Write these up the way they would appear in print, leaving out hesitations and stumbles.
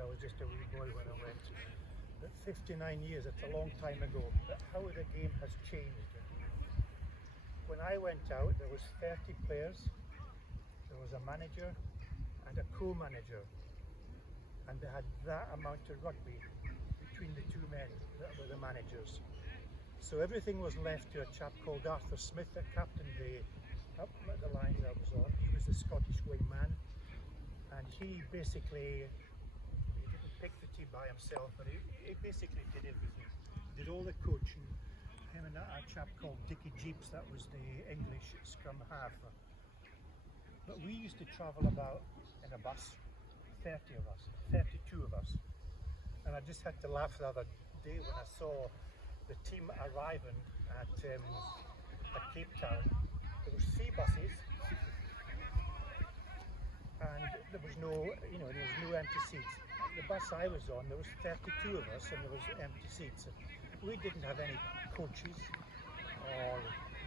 I was just a wee boy when I went. But 59 years, it's a long time ago. But how the game has changed. When I went out, there was 30 players, there was a manager and a co-manager. And they had that amount of rugby between the two men that were the managers. So everything was left to a chap called Arthur Smith that captained up at the lines I was on. He was the Scottish wingman, and he basically didn't pick the team by himself, but he basically did everything. Did all the coaching. Him and a chap called Dickie Jeeps, that was the English scrum half. But we used to travel about in a bus, 30 of us, 32 of us. And I just had to laugh the other day when I saw the team arriving at Cape Town. There was 3 buses, and there was no empty seats. The bus I was on, there was 32 of us, and there was empty seats. We didn't have any coaches or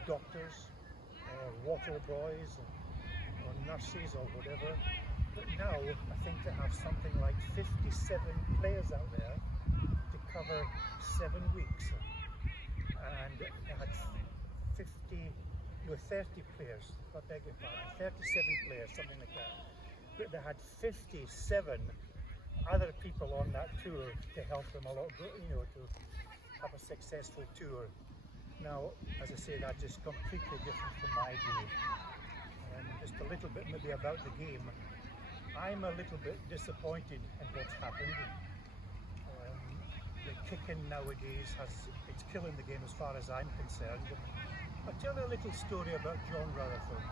doctors or water boys or nurses or whatever. But now I think they have something like 57 players out there to cover 7 weeks. And they had 30 players, I beg your pardon, 37 players, something like that. But they had 57 other people on that tour to help them a lot, to have a successful tour. Now, as I say, that's just completely different from my day. Just a little bit maybe about the game. I'm a little bit disappointed in what's happened. The kicking nowadays it's killing the game as far as I'm concerned. I'll tell you a little story about John Rutherford.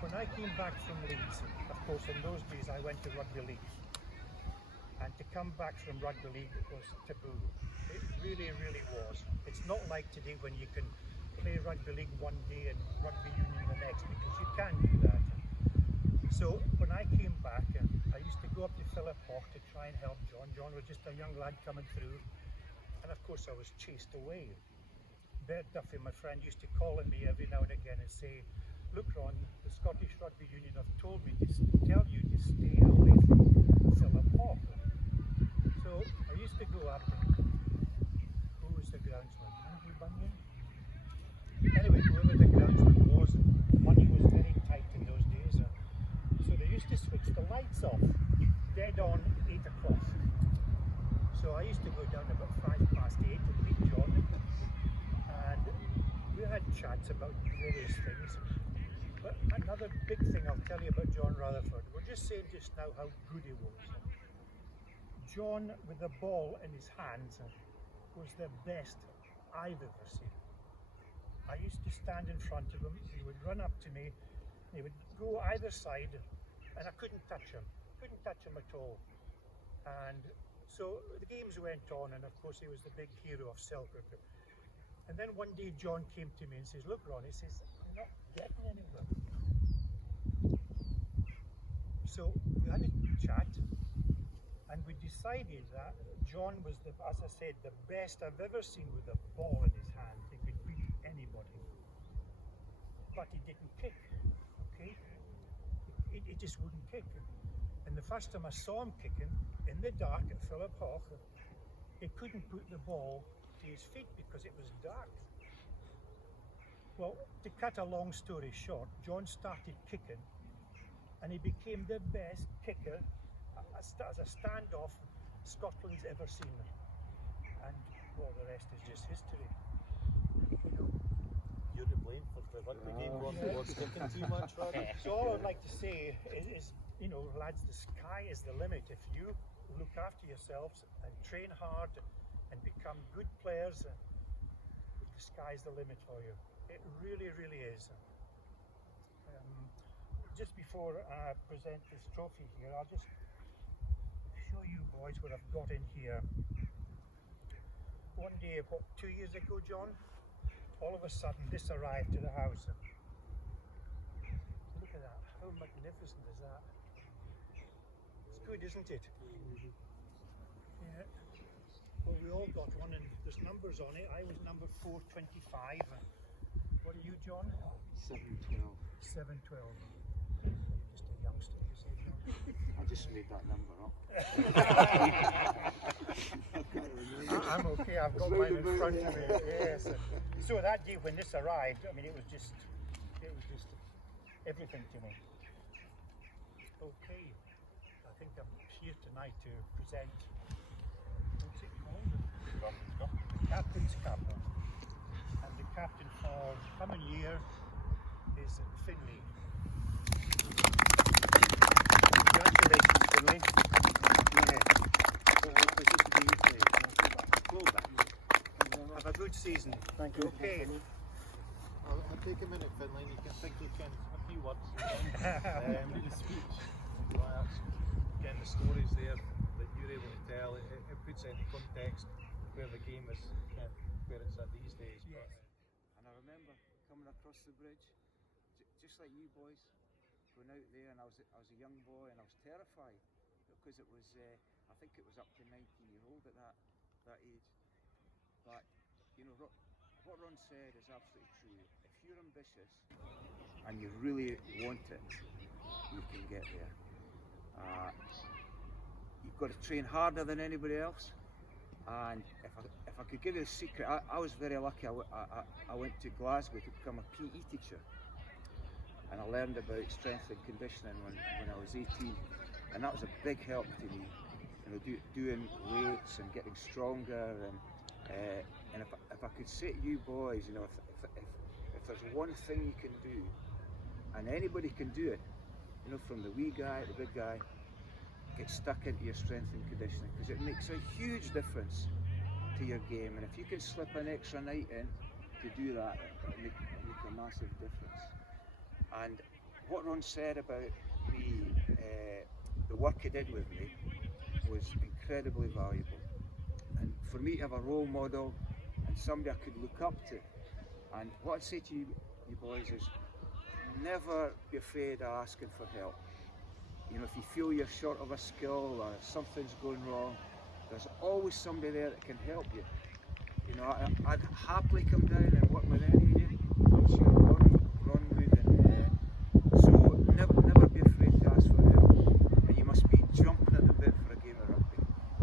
When I came back from Leeds, of course in those days I went to rugby league. And to come back from rugby league was taboo. It really, really was. It's not like today when you can play rugby league one day and rugby union the next, because you can do that. So when I came back, I used to go up to Philiphaugh to try and help John. John was just a young lad coming through, and of course I was chased away. Bert Duffy, my friend, used to call on me every now and again and say, "Look, Ron, the Scottish Rugby Union have told me to tell you to stay away from Philiphaugh." So I used to go up, and who was the groundsman? Andrew Bunyan? Anyway, whoever the groundsman was, money was very tight in those days. So they used to switch the lights off, dead on 8 o'clock. So I used to go down about 8:05 and meet John, and we had chats about various things. But another big thing I'll tell you about John Rutherford, we're just saying just now how good he was. John, with the ball in his hands, was the best I've ever seen. I used to stand in front of him, he would run up to me, he would go either side, and I couldn't touch him at all. And so the games went on, and of course he was the big hero of Selkirk. And then one day John came to me and says, "Look, Ron," he says, "I'm not getting anywhere." So we had a chat, and we decided that John was, as I said, the best I've ever seen with a ball in his hand. He could beat anybody. But he didn't kick, okay? He just wouldn't kick. And the first time I saw him kicking, in the dark at Philiphaugh, he couldn't put the ball to his feet because it was dark. Well, to cut a long story short, John started kicking, and he became the best kicker as a standoff Scotland's ever seen. And well, the rest is just history. You're to blame for the rugby game going towards kicking too much, Ron. So all I'd like to say is, lads, the sky is the limit. If you look after yourselves and train hard and become good players, the sky's the limit for you. It really, really is. Just before I present this trophy here, I'll just show you boys what I've got in here. One day, 2 years ago, John, all of a sudden this arrived to the house. Look at that, how magnificent is that? It's good, isn't it? Yeah. Well, we all got one, and there's numbers on it. I was number 425. What are you, John? 712. 712. Just a youngster, you say, John. I just made that number up. I'm okay, I've got mine in front of me, yes. So that day when this arrived, I mean, it was just everything to me. Okay, I think I'm here tonight to present, what's it called? Captain's Cup. And the captain for coming year is Finlay. Congratulations, Finlay. Have a good season. Thank you. Okay. I'll take a minute, Finlay. You can think you can a few words. Read a speech. Again, the stories there that you're able to tell, it puts it in context where the game is, where it's at these days. Yes. And I remember coming across the bridge, just like you boys, going out there, and I was a young boy, and I was terrified because it was, I think it was up to 19-year-old at that age. But you know, what Ron said is absolutely true. If you're ambitious and you really want it, you can get there. You've got to train harder than anybody else. And if I could give you a secret, I was very lucky. I went to Glasgow to become a PE teacher, and I learned about strength and conditioning when I was 18, and that was a big help to me. You know, doing weights and getting stronger, and if I could say to you boys, you know, if there's one thing you can do, and anybody can do it, you know, from the wee guy to the big guy, get stuck into your strength and conditioning, because it makes a huge difference to your game. And if you can slip an extra night in to do that, it'll make a massive difference. And what Ron said about me, the work he did with me, was incredibly valuable. And for me to have a role model and somebody I could look up to, and what I'd say to you boys is, never be afraid of asking for help. You know, if you feel you're short of a skill or something's going wrong, there's always somebody there that can help you. You know, I'd happily come down and work with any of you. I'm sure Ron would. And so never be afraid to ask for help. And you must be jumping at the bit for a game of rugby.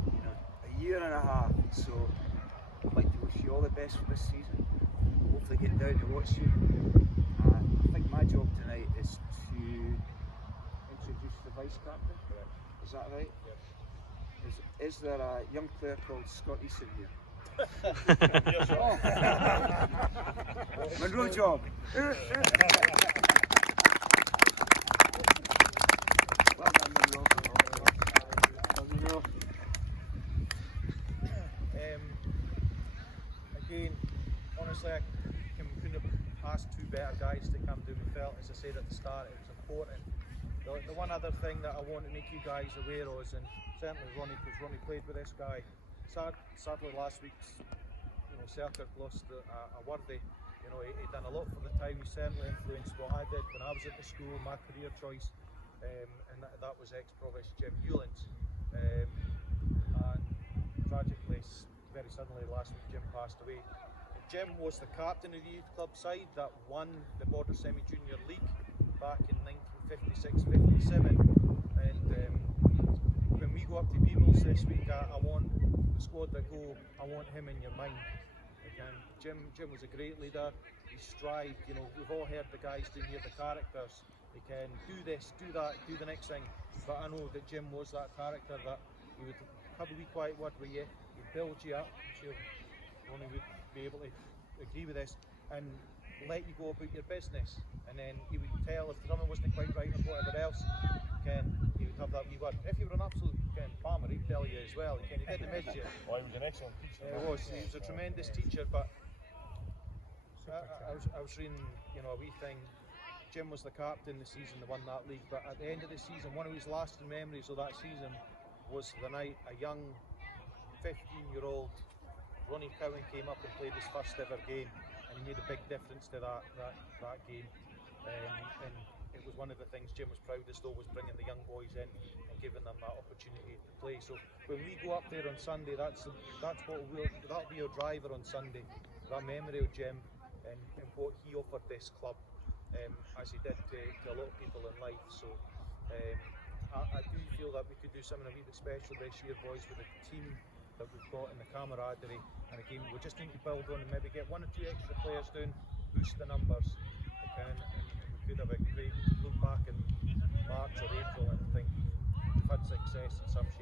You know, a year and a half. So I'd like to wish you all the best for this season. Hopefully get down to watch you. I think my job tonight is to introduce the vice captain. Correct. Is that right? Yes. Is there a young player called Scott Eason here? Yes, sir. Monroe Job. Well done, Monroe. Monroe. Again, honestly, I couldn't have asked two better guys to come do. We felt, as I said at the start, it was important. The one other thing that I want to make you guys aware of is, and certainly Ronnie, because Ronnie played with this guy. Sadly, last week's, Selkirk lost a worthy. He done a lot for the town. He certainly influenced what I did when I was at the school, my career choice, and that was ex-provost John Wheelans. And tragically, very suddenly last week, Jim passed away. Jim was the captain of the youth club side that won the Border Semi-Junior League back in 1956-57, and when we go up to Peebles this week, I want the squad that go, I want him in your mind. Again, Jim was a great leader. He strived, we've all heard the guys doing here, the characters. They can do this, do that, do the next thing, but I know that Jim was that character that he would have a wee quiet word with you, he'd build you up. I'm sure Ronnie would be able to agree with this, and let you go about your business. And then he would tell if something wasn't quite right or whatever else, he would have that wee word. If you were an absolute farmer, he'd tell you as well. He didn't miss you. Well, he was an excellent teacher. He was a tremendous teacher, but I was reading, a wee thing. Jim was the captain the season they won that league, but at the end of the season, one of his lasting memories of that season was the night a young 15-year-old Ronnie Cowan came up and played his first ever game, and he made a big difference to that game. And it was one of the things Jim was proudest of, was bringing the young boys in and giving them that opportunity to play. So when we go up there on Sunday, that'll be your driver on Sunday, that memory of Jim and what he offered this club, as he did to a lot of people in life. So I do feel that we could do something a wee bit special this year, boys, with the team that we've got and the camaraderie. And again, we just need to build on and maybe get 1 or 2 extra players down, boost the numbers. And we could have a great look back in March or April and think we've had success in some shape.